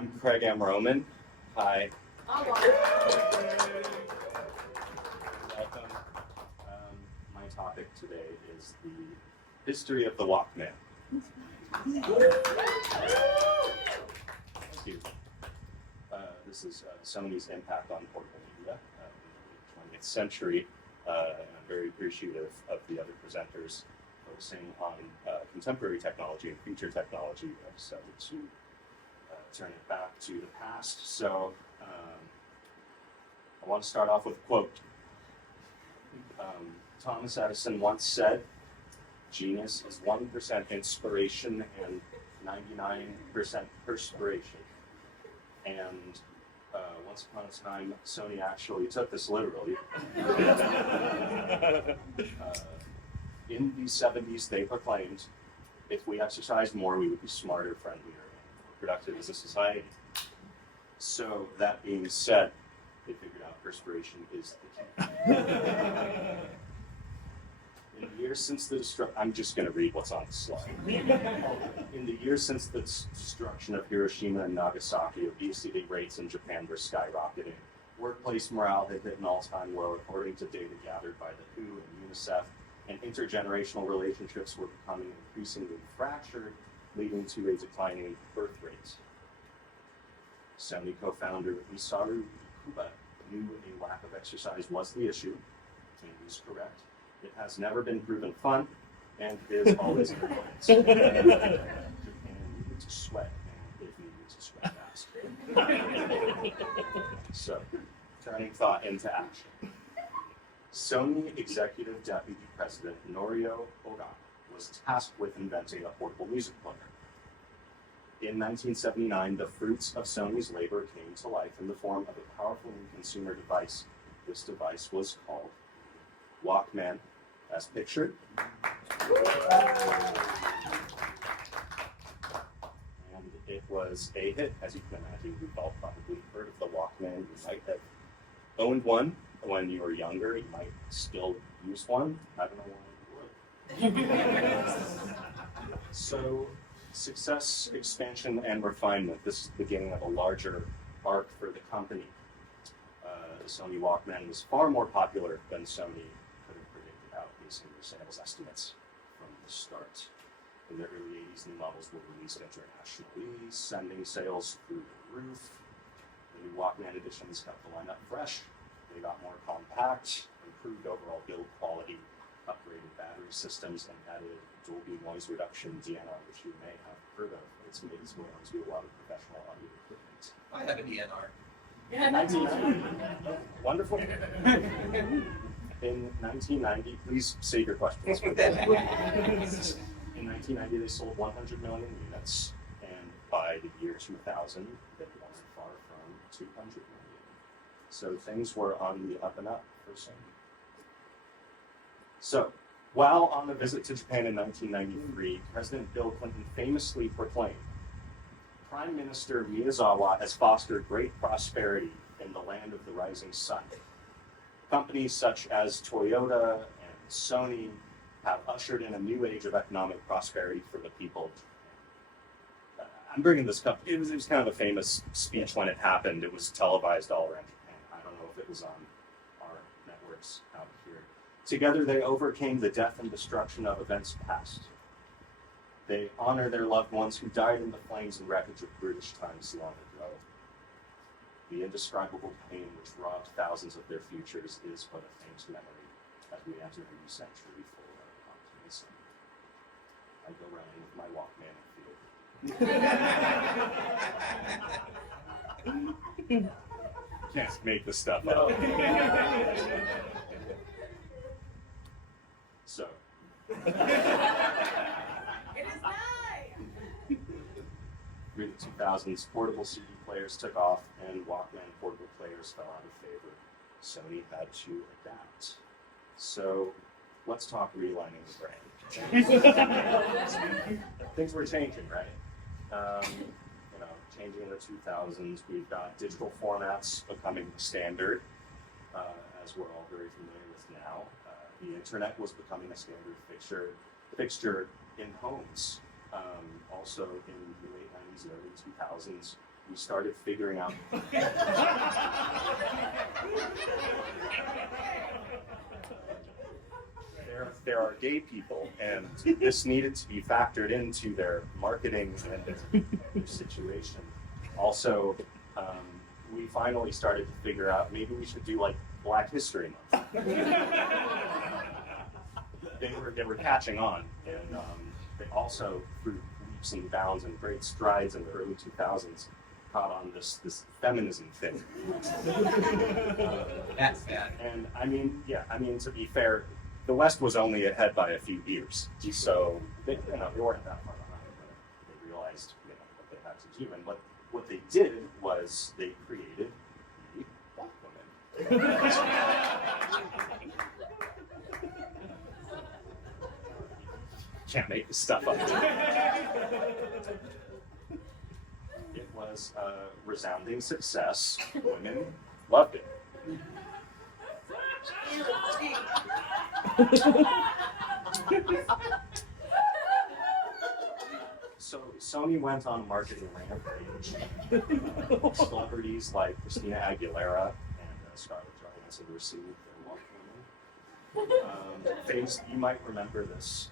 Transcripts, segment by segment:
I'm Craig Amromin. Hi. Welcome. My topic today is the history of the Walkman. Thank you. This is Sony's impact on portable media in the 20th century. And I'm very appreciative of the other presenters focusing on contemporary technology and future technology. I've decided to turn it back to the past. So I want to start off with a quote. Thomas Edison once said, "Genius is 1% inspiration and 99% perspiration." And once upon a time, Sony actually took this literally. In the 70s, they proclaimed, if we exercised more, we would be smarter, friendlier, and more productive as a society. So that being said, they figured out perspiration is the key. In the years since the I'm just going to read what's on the slide. In the years since the destruction of Hiroshima and Nagasaki, obesity rates in Japan were skyrocketing. Workplace morale had hit an all-time low, according to data gathered by the WHO and UNICEF, and intergenerational relationships were becoming increasingly fractured, leading to a declining birth rate. Sony co-founder Isaru Ikuba knew a lack of exercise was the issue, and he was correct. It has never been proven fun, and is always complaints. Japan needed to sweat, and it needed to sweat fast. So, turning thought into action. Sony Executive Deputy President Norio Oga was tasked with inventing a portable music player. In 1979, the fruits of Sony's labor came to life in the form of a powerful new consumer device. This device was called Walkman, as pictured. And it was a hit, as you can imagine. We've all probably heard of the Walkman. You might have owned one when you were younger. You might still use one. I don't know why you would. So, success, expansion, and refinement. This is the beginning of a larger arc for the company. The Sony Walkman was far more popular than Sony could have predicted out based on their sales estimates from the start. In the early 80s, new models were released internationally, sending sales through the roof. The new Walkman editions kept the lineup fresh. They got more compact, improved overall build quality, upgraded battery systems, and added Dolby noise reduction DNR, which you may have heard of. It's made its way onto a lot of professional audio equipment. I have a DNR. 1990. Wonderful. In 1990, please save your questions. In 1990, they sold 100 million units, and by the year 2000, they weren't far from 200 million. So things were on the up and up for Sony. So, while on a visit to Japan in 1993, President Bill Clinton famously proclaimed, "Prime Minister Miyazawa has fostered great prosperity in the land of the rising sun. Companies such as Toyota and Sony have ushered in a new age of economic prosperity for the people." I'm bringing this up. It was kind of a famous speech when it happened. It was televised all around Japan. I don't know if it was on our networks out here. Together, they overcame the death and destruction of events past. They honor their loved ones who died in the flames and wreckage of British times long ago. The indescribable pain which robbed thousands of their futures is but a faint memory as we enter a new century full of optimism. I go running with my Walkman and feel. Can't make this stuff up. So. Through the 2000s, portable CD players took off and Walkman portable players fell out of favor. Sony had to adapt. So let's talk realigning the brand. Things were changing, right? Changing in the 2000s. We've got digital formats becoming standard, as we're all very familiar with now. The internet was becoming a standard fixture in homes. Also in the late 90s and early 2000s, we started figuring out. There are gay people, and this needed to be factored into their marketing and their situation. Also, we finally started to figure out maybe we should do like Black History Month. They were catching on, and they also, through leaps and bounds and great strides in the early 2000s, caught on this feminism thing. That's bad. And I mean, to be fair, the West was only ahead by a few years, so they weren't that far behind. But they realized what they had to do, and what they did was they created the Walkman. Can't make this stuff up. It was a resounding success. Women loved it. So Sony went on a marketing rampage. Celebrities like Christina Aguilera and Scarlett Johansson received their Walkman. Things you might remember this.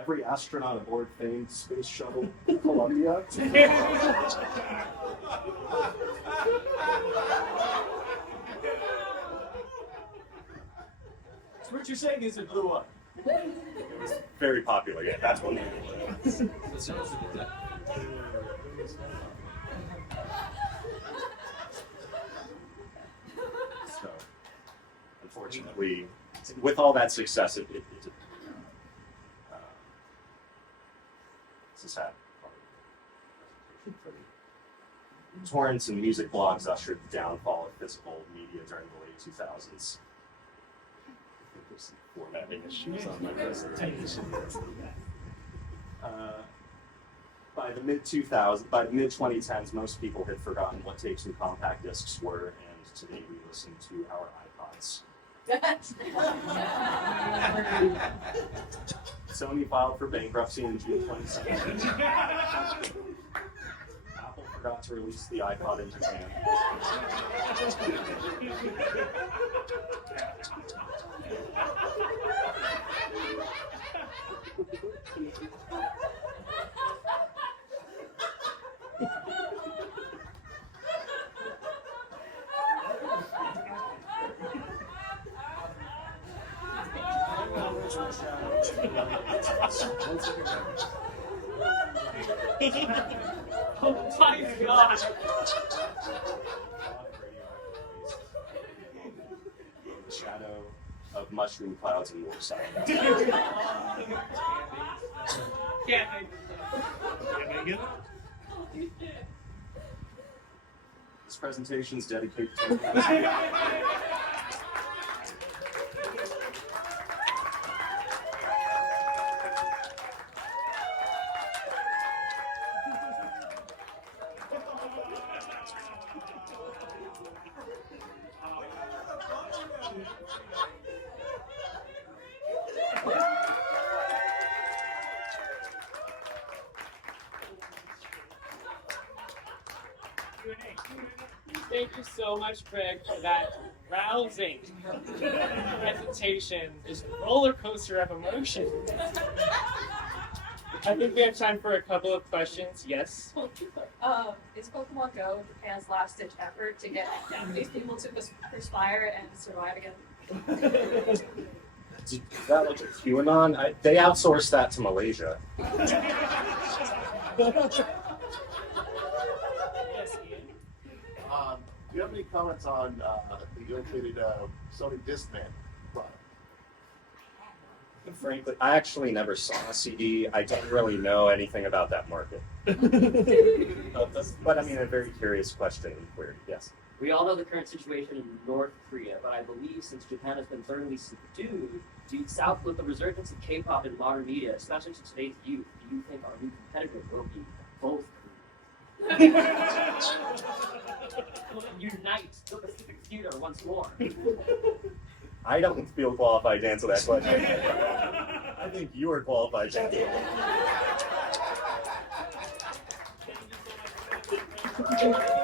Every astronaut aboard famed space shuttle Columbia. So what you're saying is it blew up. It was very popular, yeah, that's what it was. So, unfortunately, with all that success, it's a sad part of the presentation. Torrents and music blogs ushered the downfall of physical media during the late 2000s. I think there's some formatting issues on my presentation. By the mid 2010s, most people had forgotten what tapes and compact discs were, and today we listen to our iPods. Sony filed for bankruptcy in June 2017. Apple forgot to release the iPod in Japan. Oh my god! The shadow of mushroom clouds in Warsaw. Can't make it. This presentation is dedicated to Thank you so much, Greg, for that rousing presentation. This roller coaster of emotion. I think we have time for a couple of questions. Yes? Is Pokemon Go Japan's last-ditch effort to get Japanese people to perspire and survive again? Is that like a QAnon? They outsourced that to Malaysia. Yes, Ian? Do you have any comments on the ill-fated Sony Discman product? Frankly, I actually never saw a CD. I don't really know anything about that market. But I mean, a very curious question. Weird, yes. We all know the current situation in North Korea, but I believe since Japan has been thoroughly subdued, south with the resurgence of K-pop in modern media, especially to today's youth, do you think our new competitor will be both Koreas? Unite the Pacific Theater once more. I don't feel qualified to answer that question. I think you are qualified to answer Thank you.